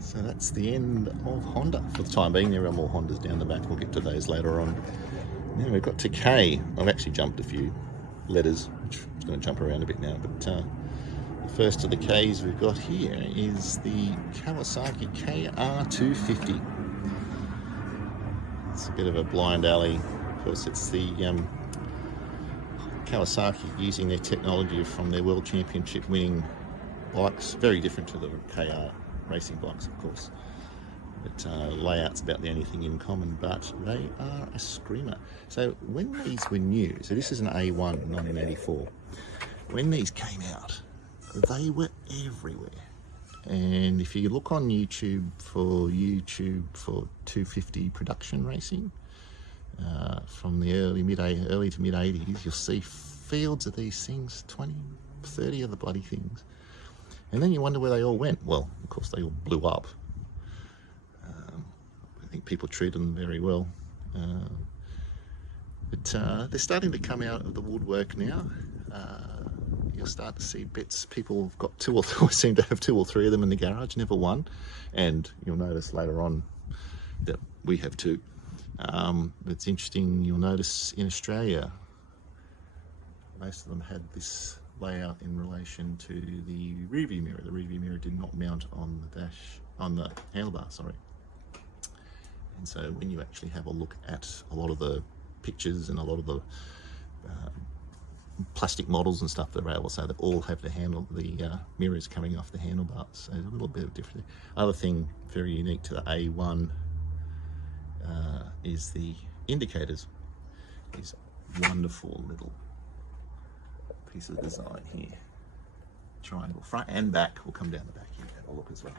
So that's the end of Honda for the time being. There are more Hondas down the back. We'll get to those later on. Now we've got to K. I've actually jumped a few letters, which is going to jump around a bit now. But the first of the Ks we've got here is the Kawasaki KR250. It's a bit of a blind alley. Of course, it's the Kawasaki using their technology from their World Championship winning bikes. Very different to the KR racing bikes, of course, but layout's about the only thing in common, but they are a screamer. So when these were new, so this is an A1 1984, when these came out, they were everywhere. And if you look on YouTube for 250 production racing from the early to mid 80s, you'll see fields of these things, 20, 30 of the bloody things. And then you wonder where they all went. Well, of course, they all blew up. I think people treated them very well. But they're starting to come out of the woodwork now. You'll start to see bits. People have got two or three, seem to have 2 or 3 of them in the garage, never one. And you'll notice later on that we have 2. It's interesting, you'll notice in Australia, most of them had this layout in relation to the rear view mirror. The rear view mirror did not mount on the dash, on the handlebar, sorry. And so when you actually have a look at a lot of the pictures and a lot of the plastic models and stuff, they're able to say they all have the mirrors coming off the handlebars. So there's a little bit of difference. Other thing very unique to the A1 is the indicators. These wonderful little piece of design here. Triangle, front and back. We'll come down the back here and have a look as well.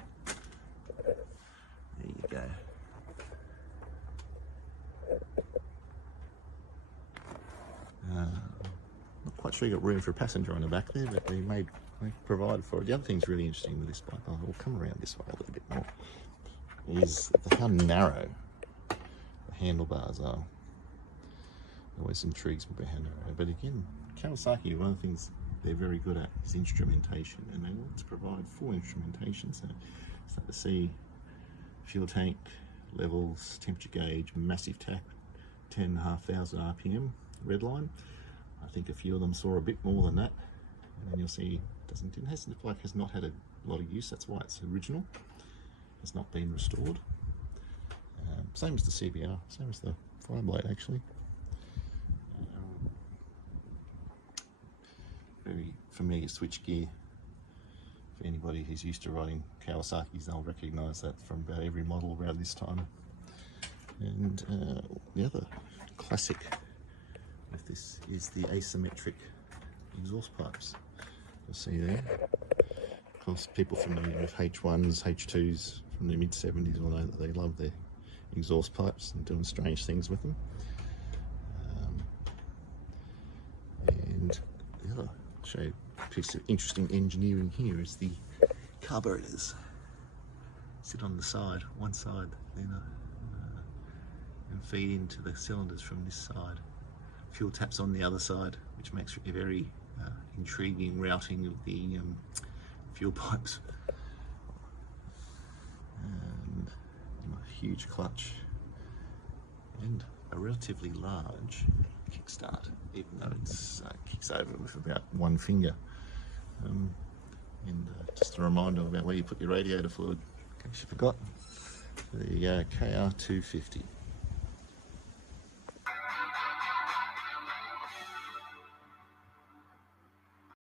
There you go. Not quite sure you got room for a passenger on the back there, but they provided for it. The other thing's really interesting with this bike, we'll come around this way a little bit more, is how narrow the handlebars are. Always intrigues me about how narrow. But again, Kawasaki, one of the things they're very good at is instrumentation, and they want to provide full instrumentation. So start to see fuel tank levels, temperature gauge, massive tach, 10,500 RPM, red line. I think a few of them saw a bit more than that, and then you'll see the bike has not had a lot of use. That's why it's original. It's not been restored. Same as the CBR, same as the Fireblade actually. Very familiar switchgear. For anybody who's used to riding Kawasaki's, they'll recognise that from about every model around this time. And the other classic with this is the asymmetric exhaust pipes. You'll see there. Of course, people familiar with H1s, H2s from the mid-70s will know that they love their exhaust pipes and doing strange things with them. And the other show you a piece of interesting engineering here is the carburetors. Sit on the side, one side, then and feed into the cylinders from this side. Fuel taps on the other side, which makes a very intriguing routing of the fuel pipes. And a huge clutch and a relatively large kickstart, even though it's kicks over with about one finger. And just a reminder about where you put your radiator fluid, in case you forgot, the KR250.